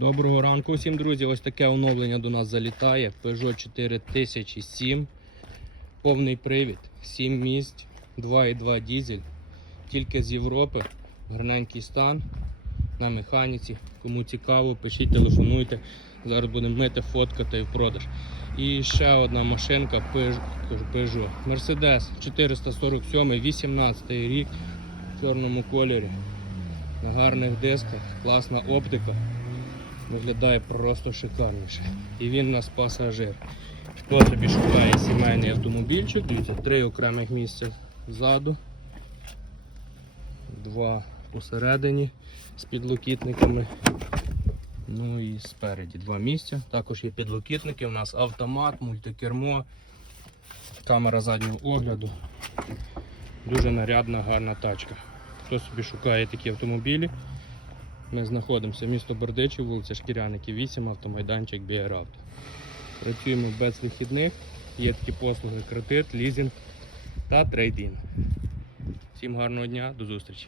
Доброго ранку всім, друзі. Ось таке оновлення до нас залітає. Peugeot 4007. Повний привід, 7 місць, 2,2 дізель. Тільки з Європи. Гарненький стан на механіці. Кому цікаво, пишіть, телефонуйте. Зараз будемо мити, фоткати і в продаж. І ще одна машинка Peugeot. Mercedes 447, 18 рік в чорному кольорі. На гарних дисках, класна оптика. Виглядає просто шикарніше. І він у нас пасажир. Хто собі шукає сімейний автомобільчик, дивіться, три окремих місця ззаду, два посередині з підлокітниками. Ну і спереді два місця. Також є підлокітники, у нас автомат, мультикермо, камера заднього огляду. Дуже нарядна, гарна тачка. Хто собі шукає такі автомобілі, ми знаходимося місто Бердичів, вулиця Шкіряники, 8, автомайданчик Біаравто. Працюємо без вихідних, є такі послуги кредит, лізінг та трейдинг. Всім гарного дня, до зустрічі!